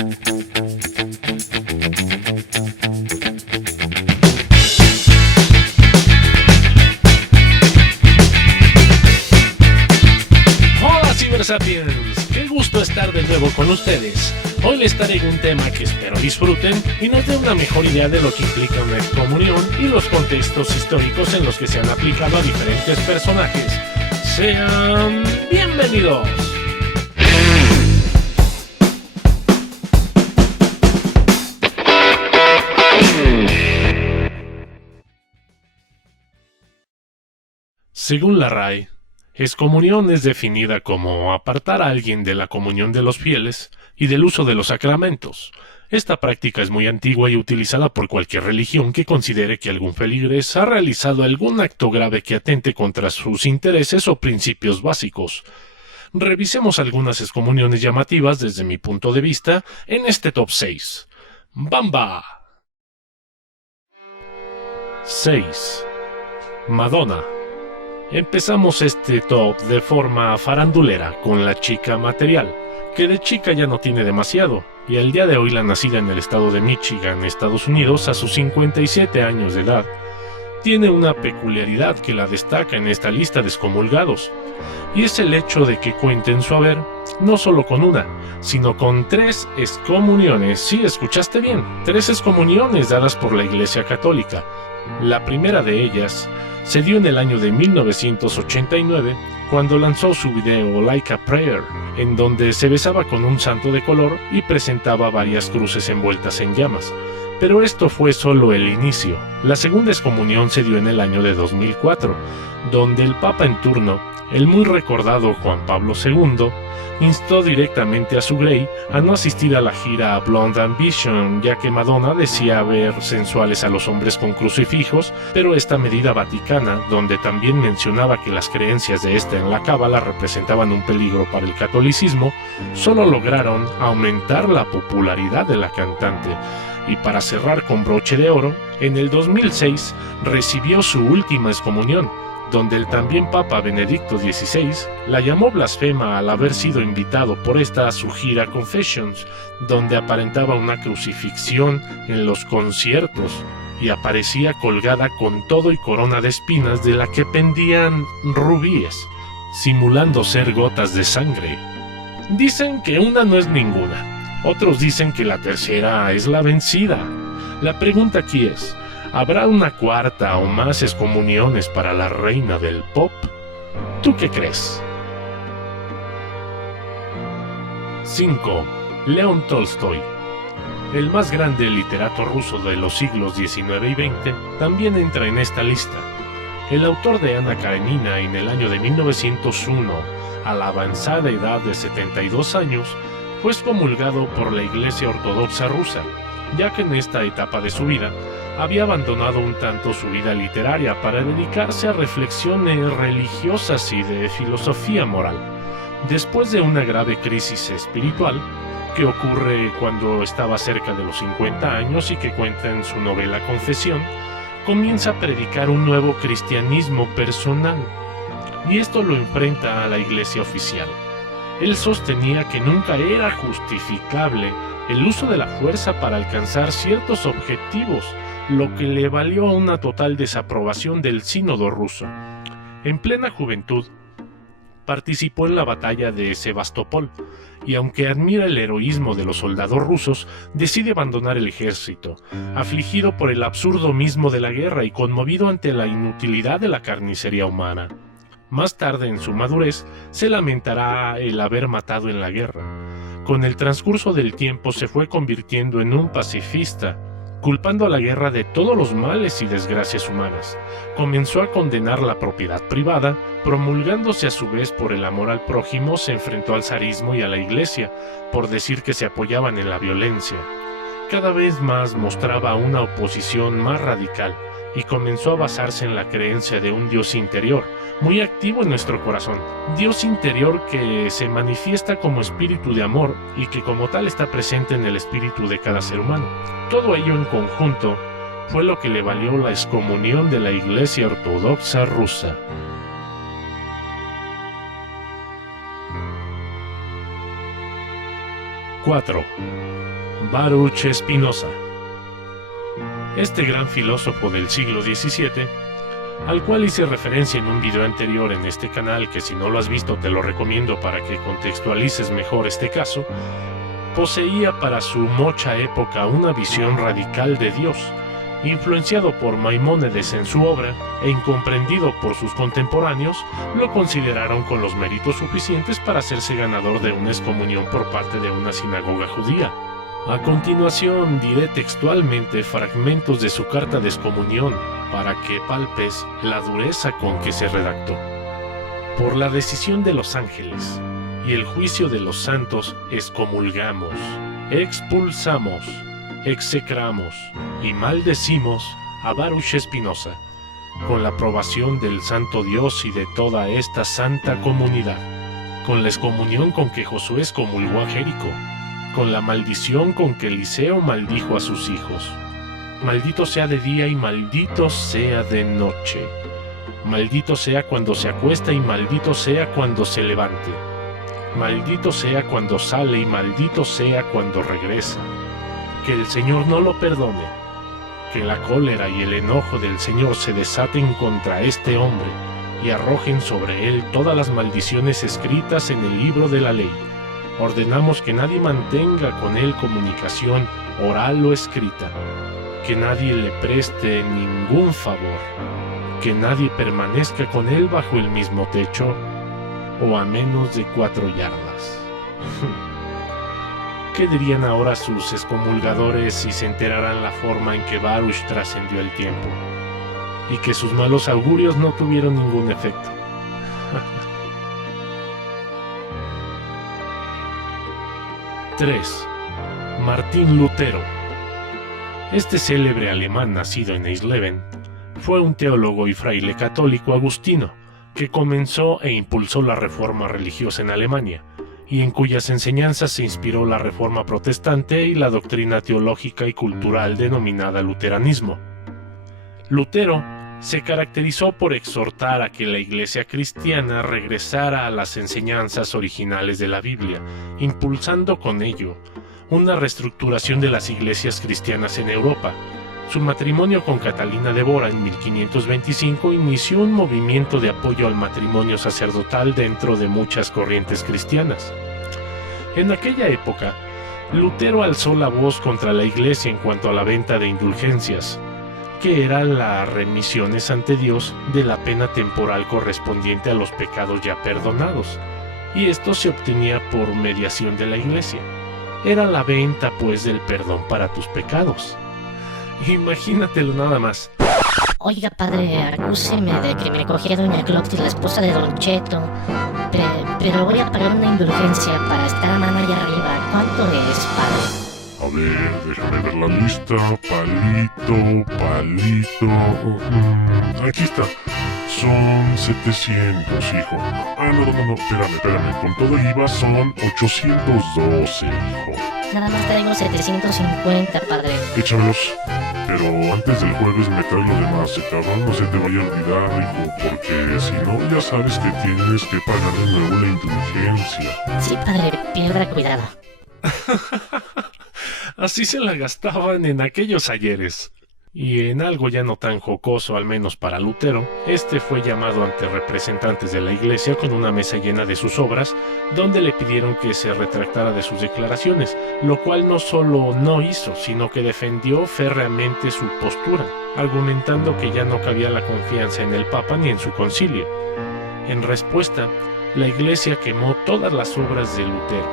Hola Cybersapiens, qué gusto estar de nuevo con ustedes. Hoy les traigo un tema que espero disfruten y nos dé una mejor idea de lo que implica una excomunión y los contextos históricos en los que se han aplicado a diferentes personajes. Sean bienvenidos. Según la RAE, excomunión es definida como apartar a alguien de la comunión de los fieles y del uso de los sacramentos. Esta práctica es muy antigua y utilizada por cualquier religión que considere que algún feligres ha realizado algún acto grave que atente contra sus intereses o principios básicos. Revisemos algunas excomuniones llamativas desde mi punto de vista en este top 6. ¡Bamba! 6. Madonna. Empezamos este top de forma farandulera con la chica material, que de chica ya no tiene demasiado, y al día de hoy la nacida en el estado de Michigan, Estados Unidos, a sus 57 años de edad, tiene una peculiaridad que la destaca en esta lista de excomulgados, y es el hecho de que cuenta en su haber no solo con una, sino con 3 excomuniones. Sí, escuchaste bien, 3 excomuniones dadas por la Iglesia Católica. La primera de ellas se dio en el año de 1989, cuando lanzó su video Like a Prayer, en donde se besaba con un santo de color y presentaba varias cruces envueltas en llamas. Pero esto fue solo el inicio. La segunda excomunión se dio en el año de 2004, donde el Papa en turno, el muy recordado Juan Pablo II, instó directamente a su Grey a no asistir a la gira Blonde Ambition, ya que Madonna decía ver sensuales a los hombres con crucifijos, pero esta medida vaticana, donde también mencionaba que las creencias de esta en la cábala representaban un peligro para el catolicismo, solo lograron aumentar la popularidad de la cantante. Y para cerrar con broche de oro, en el 2006 recibió su última excomunión, donde el también Papa Benedicto XVI la llamó blasfema al haber sido invitado por esta a su gira Confessions, donde aparentaba una crucifixión en los conciertos y aparecía colgada con todo y corona de espinas de la que pendían rubíes, simulando ser gotas de sangre. Dicen que una no es ninguna, otros dicen que la tercera es la vencida. La pregunta aquí es: ¿habrá una cuarta o más excomuniones para la reina del pop? ¿Tú qué crees? 5. León Tolstoy. El más grande literato ruso de los siglos XIX y XX también entra en esta lista. El autor de Ana Karenina en el año de 1901, a la avanzada edad de 72 años, fue excomulgado por la Iglesia Ortodoxa rusa, ya que en esta etapa de su vida había abandonado un tanto su vida literaria para dedicarse a reflexiones religiosas y de filosofía moral. Después de una grave crisis espiritual, que ocurre cuando estaba cerca de los 50 años y que cuenta en su novela Confesión, comienza a predicar un nuevo cristianismo personal, y esto lo enfrenta a la iglesia oficial. Él sostenía que nunca era justificable el uso de la fuerza para alcanzar ciertos objetivos, lo que le valió una total desaprobación del sínodo ruso. En plena juventud, participó en la batalla de Sebastopol, y aunque admira el heroísmo de los soldados rusos, decide abandonar el ejército, afligido por el absurdo mismo de la guerra y conmovido ante la inutilidad de la carnicería humana. Más tarde, en su madurez, se lamentará el haber matado en la guerra. Con el transcurso del tiempo se fue convirtiendo en un pacifista, culpando a la guerra de todos los males y desgracias humanas. Comenzó a condenar la propiedad privada, promulgándose a su vez por el amor al prójimo, se enfrentó al zarismo y a la iglesia, por decir que se apoyaban en la violencia. Cada vez más mostraba una oposición más radical, y comenzó a basarse en la creencia de un Dios interior, muy activo en nuestro corazón, Dios interior que se manifiesta como espíritu de amor y que como tal está presente en el espíritu de cada ser humano. Todo ello en conjunto fue lo que le valió la excomunión de la Iglesia Ortodoxa rusa. ¡4! Baruch Spinoza. Este gran filósofo del siglo XVII, al cual hice referencia en un video anterior en este canal, que si no lo has visto te lo recomiendo para que contextualices mejor este caso, poseía para su mocha época una visión radical de Dios, influenciado por Maimónides en su obra e incomprendido por sus contemporáneos, lo consideraron con los méritos suficientes para hacerse ganador de una excomunión por parte de una sinagoga judía. A continuación diré textualmente fragmentos de su carta de excomunión para que palpes la dureza con que se redactó. Por la decisión de los ángeles y el juicio de los santos excomulgamos, expulsamos, execramos y maldecimos a Baruch Spinoza, con la aprobación del Santo Dios y de toda esta santa comunidad, con la excomunión con que Josué excomulgó a Jericó, con la maldición con que Eliseo maldijo a sus hijos. Maldito sea de día y maldito sea de noche. Maldito sea cuando se acuesta y maldito sea cuando se levante. Maldito sea cuando sale y maldito sea cuando regresa. Que el Señor no lo perdone. Que la cólera y el enojo del Señor se desaten contra este hombre y arrojen sobre él todas las maldiciones escritas en el libro de la ley. Ordenamos que nadie mantenga con él comunicación oral o escrita, que nadie le preste ningún favor, que nadie permanezca con él bajo el mismo techo o a menos de 4 yardas. ¿Qué dirían ahora sus excomulgadores si se enteraran la forma en que Baruch trascendió el tiempo y que sus malos augurios no tuvieron ningún efecto? 3. Martín Lutero. Este célebre alemán nacido en Eisleben fue un teólogo y fraile católico agustino que comenzó e impulsó la reforma religiosa en Alemania y en cuyas enseñanzas se inspiró la reforma protestante y la doctrina teológica y cultural denominada luteranismo. Lutero se caracterizó por exhortar a que la Iglesia cristiana regresara a las enseñanzas originales de la Biblia, impulsando con ello una reestructuración de las iglesias cristianas en Europa. Su matrimonio con Catalina de Bora en 1525 inició un movimiento de apoyo al matrimonio sacerdotal dentro de muchas corrientes cristianas. En aquella época, Lutero alzó la voz contra la Iglesia en cuanto a la venta de indulgencias, que eran las remisiones ante Dios de la pena temporal correspondiente a los pecados ya perdonados, y esto se obtenía por mediación de la Iglesia. Era la venta, pues, del perdón para tus pecados. Imagínatelo nada más. Oiga, padre, acúseme de que me cogí a doña Clopti, la esposa de Don Cheto, pero voy a pagar una indulgencia para estar a mano allá arriba. ¿Cuánto es, padre? A ver, déjame ver la lista. Palito. Aquí está. Son 700, hijo. No, espérame. Con todo IVA son 812, hijo. Nada más traigo 750, padre. Échamelos. Pero antes del jueves me trae lo demás, cabrón. No se te vaya a olvidar, hijo. Porque si no, ya sabes que tienes que pagar de nuevo la indulgencia. Sí, padre, pierda cuidado. Así se la gastaban en aquellos ayeres. Y en algo ya no tan jocoso, al menos para Lutero, este fue llamado ante representantes de la Iglesia con una mesa llena de sus obras, donde le pidieron que se retractara de sus declaraciones, lo cual no solo no hizo, sino que defendió férreamente su postura, argumentando que ya no cabía la confianza en el Papa ni en su concilio. En respuesta, la Iglesia quemó todas las obras de Lutero,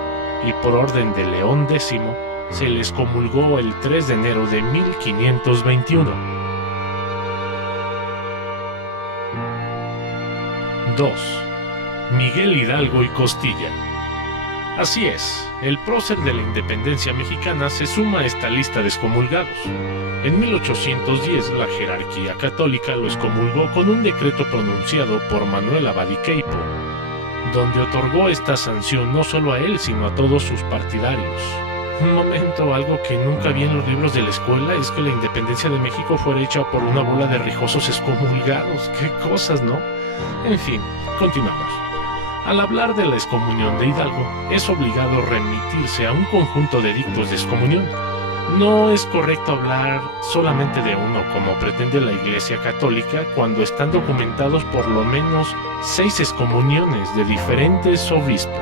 y por orden de León X, se les comulgó el 3 de enero de 1521. 2. Miguel Hidalgo y Costilla. Así es, el prócer de la independencia mexicana se suma a esta lista de excomulgados. En 1810 la jerarquía católica lo excomulgó con un decreto pronunciado por Manuel Abad y Queipo, donde otorgó esta sanción no solo a él, sino a todos sus partidarios. Un momento, algo que nunca vi en los libros de la escuela es que la independencia de México fuera hecha por una bola de rijosos excomulgados. ¡Qué cosas!, ¿no? En fin, continuamos. Al hablar de la excomunión de Hidalgo, es obligado remitirse a un conjunto de edictos de excomunión. No es correcto hablar solamente de uno, como pretende la Iglesia Católica, cuando están documentados por lo menos 6 excomuniones de diferentes obispos.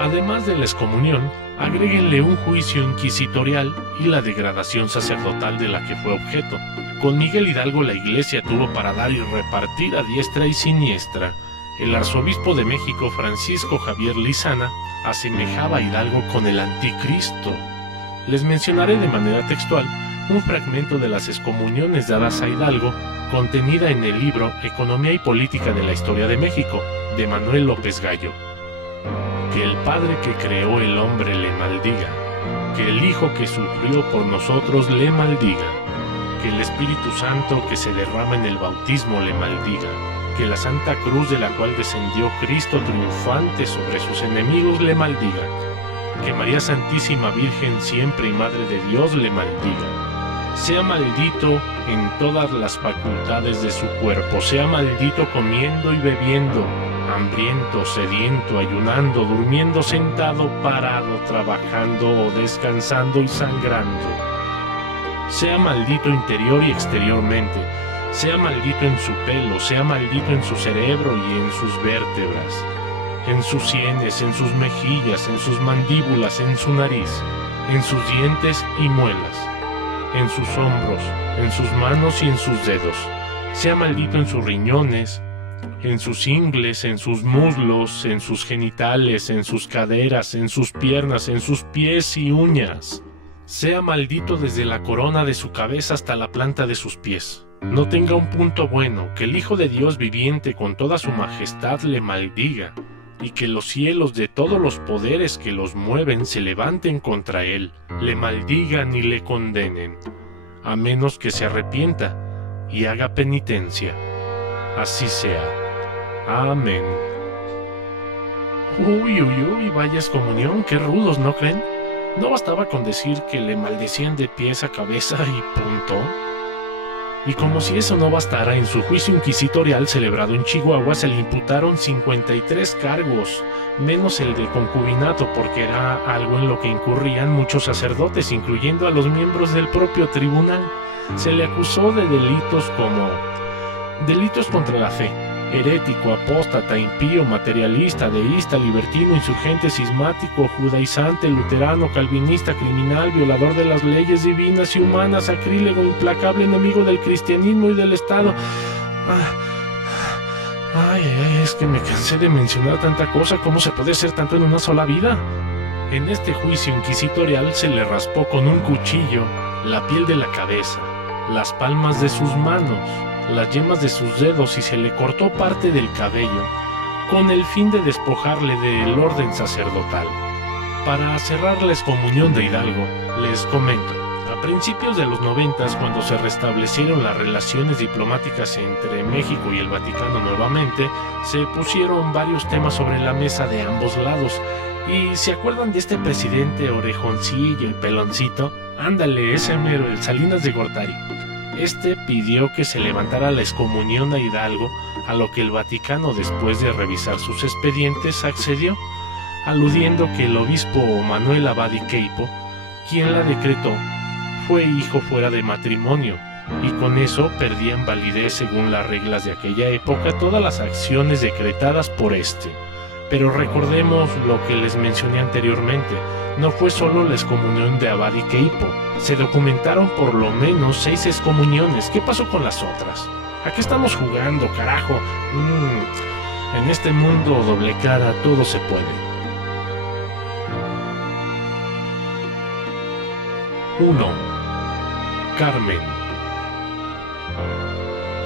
Además de la excomunión, agréguenle un juicio inquisitorial y la degradación sacerdotal de la que fue objeto. Con Miguel Hidalgo la Iglesia tuvo para dar y repartir a diestra y siniestra. El arzobispo de México, Francisco Javier Lizana, asemejaba a Hidalgo con el anticristo. Les mencionaré de manera textual un fragmento de las excomuniones dadas a Hidalgo, contenida en el libro Economía y Política de la Historia de México, de Manuel López Gallo. Que el Padre que creó el hombre le maldiga, que el Hijo que sufrió por nosotros le maldiga, que el Espíritu Santo que se derrama en el bautismo le maldiga, que la Santa Cruz de la cual descendió Cristo triunfante sobre sus enemigos le maldiga, que María Santísima Virgen siempre y Madre de Dios le maldiga. Sea maldito en todas las facultades de su cuerpo, sea maldito comiendo y bebiendo, hambriento, sediento, ayunando, durmiendo, sentado, parado, trabajando o descansando y sangrando. Sea maldito interior y exteriormente, sea maldito en su pelo, sea maldito en su cerebro y en sus vértebras, en sus sienes, en sus mejillas, en sus mandíbulas, en su nariz, en sus dientes y muelas, en sus hombros, en sus manos y en sus dedos. Sea maldito en sus riñones, en sus ingles, en sus muslos, en sus genitales, en sus caderas, en sus piernas, en sus pies y uñas. Sea maldito desde la corona de su cabeza hasta la planta de sus pies. No tenga un punto bueno, que el Hijo de Dios viviente con toda su majestad le maldiga, y que los cielos de todos los poderes que los mueven se levanten contra él, le maldigan y le condenen, a menos que se arrepienta y haga penitencia. Así sea. Amén. Uy, vaya excomunión, qué rudos, ¿no creen? ¿No bastaba con decir que le maldecían de pies a cabeza y punto? Y como si eso no bastara, en su juicio inquisitorial celebrado en Chihuahua se le imputaron 53 cargos, menos el de concubinato, porque era algo en lo que incurrían muchos sacerdotes, incluyendo a los miembros del propio tribunal. Se le acusó de delitos como delitos contra la fe, herético, apóstata, impío, materialista, deísta, libertino, insurgente, cismático, judaizante, luterano, calvinista, criminal, violador de las leyes divinas y humanas, sacrílego, implacable enemigo del cristianismo y del Estado. Es que me cansé de mencionar tanta cosa. ¿Cómo se puede hacer tanto en una sola vida? En este juicio inquisitorial se le raspó con un cuchillo la piel de la cabeza, las palmas de sus manos, las yemas de sus dedos y se le cortó parte del cabello con el fin de despojarle del orden sacerdotal. Para cerrar la excomunión de Hidalgo, les comento, a principios de los 90, cuando se restablecieron las relaciones diplomáticas entre México y el Vaticano nuevamente, se pusieron varios temas sobre la mesa de ambos lados. ¿Y se acuerdan de este presidente orejoncillo y peloncito? Ándale, ese mero, el Salinas de Gortari. Este pidió que se levantara la excomunión a Hidalgo, a lo que el Vaticano, después de revisar sus expedientes, accedió, aludiendo que el obispo Manuel Abad y Queipo, quien la decretó, fue hijo fuera de matrimonio, y con eso perdían validez según las reglas de aquella época todas las acciones decretadas por este. Pero recordemos lo que les mencioné anteriormente, no fue solo la excomunión de Abad y Queipo, se documentaron por lo menos 6 excomuniones. ¿Qué pasó con las otras? ¿A qué estamos jugando, carajo? En este mundo doble cara todo se puede. 1. Carmen.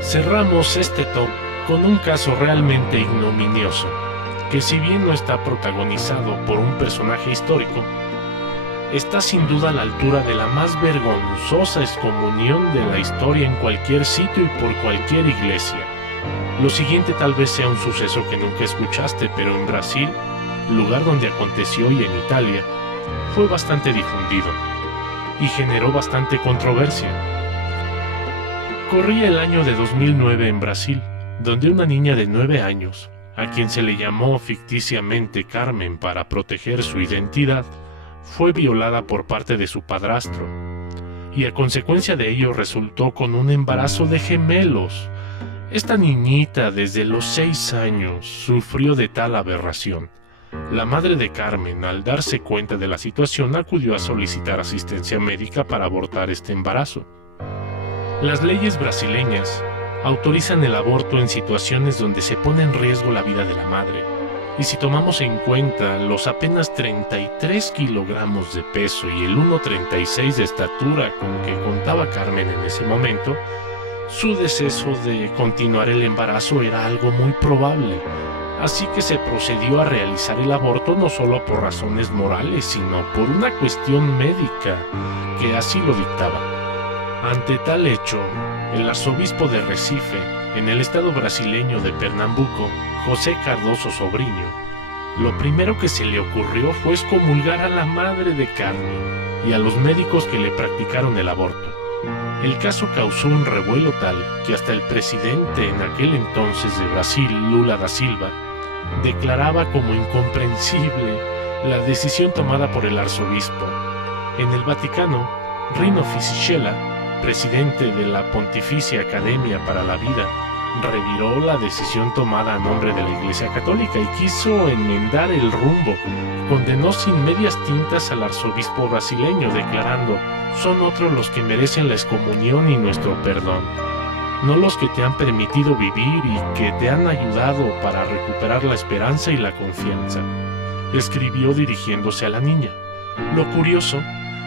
Cerramos este top con un caso realmente ignominioso, que si bien no está protagonizado por un personaje histórico, está sin duda a la altura de la más vergonzosa excomunión de la historia en cualquier sitio y por cualquier iglesia. Lo siguiente tal vez sea un suceso que nunca escuchaste, pero en Brasil, lugar donde aconteció, y en Italia, fue bastante difundido y generó bastante controversia. Corría el año de 2009 en Brasil, donde una niña de 9 años a quien se le llamó ficticiamente Carmen para proteger su identidad, fue violada por parte de su padrastro, y a consecuencia de ello resultó con un embarazo de gemelos. Esta niñita desde los 6 años sufrió de tal aberración. La madre de Carmen, al darse cuenta de la situación, acudió a solicitar asistencia médica para abortar este embarazo. Las leyes brasileñas autorizan el aborto en situaciones donde se pone en riesgo la vida de la madre, y si tomamos en cuenta los apenas 33 kilogramos de peso y el 1,36 de estatura con que contaba Carmen en ese momento, su deseo de continuar el embarazo era algo muy probable, así que se procedió a realizar el aborto no solo por razones morales, sino por una cuestión médica que así lo dictaba. Ante tal hecho, el arzobispo de Recife, en el estado brasileño de Pernambuco, José Cardoso Sobrinho, lo primero que se le ocurrió fue excomulgar a la madre de Carmen y a los médicos que le practicaron el aborto. El caso causó un revuelo tal que hasta el presidente en aquel entonces de Brasil, Lula da Silva, declaraba como incomprensible la decisión tomada por el arzobispo. En el Vaticano, Rino Fisichella, presidente de la Pontificia Academia para la Vida, reviró la decisión tomada a nombre de la Iglesia Católica y quiso enmendar el rumbo. Condenó sin medias tintas al arzobispo brasileño, declarando: son otros los que merecen la excomunión y nuestro perdón, no los que te han permitido vivir y que te han ayudado para recuperar la esperanza y la confianza, escribió dirigiéndose a la niña. Lo curioso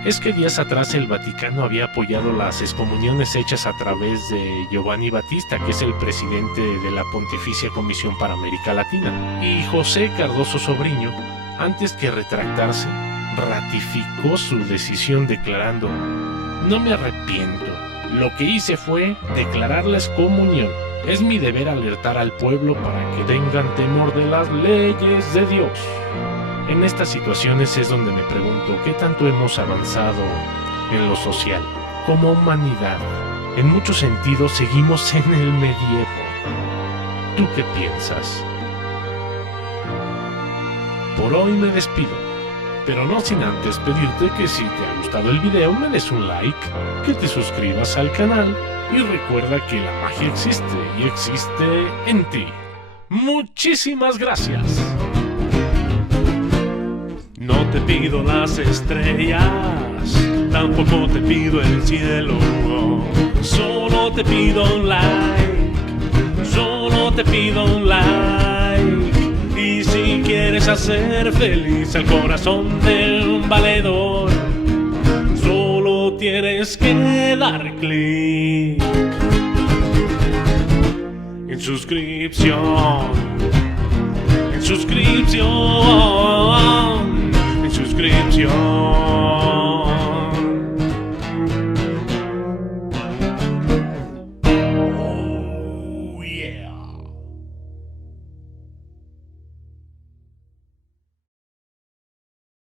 es que días atrás el Vaticano había apoyado las excomuniones hechas a través de Giovanni Battista, que es el presidente de la Pontificia Comisión para América Latina, y José Cardoso Sobrinho, antes que retractarse, ratificó su decisión declarando: no me arrepiento, lo que hice fue declarar la excomunión. Es mi deber alertar al pueblo para que tengan temor de las leyes de Dios. En estas situaciones es donde me pregunto qué tanto hemos avanzado en lo social. Como humanidad, en muchos sentidos seguimos en el medievo. ¿Tú qué piensas? Por hoy me despido, pero no sin antes pedirte que si te ha gustado el video me des un like, que te suscribas al canal y recuerda que la magia existe y existe en ti. Muchísimas gracias. No te pido las estrellas, tampoco te pido el cielo, solo te pido un like, solo te pido un like. Y si quieres hacer feliz al corazón de un valedor, solo tienes que dar clic en suscripción, en suscripción, en suscripción.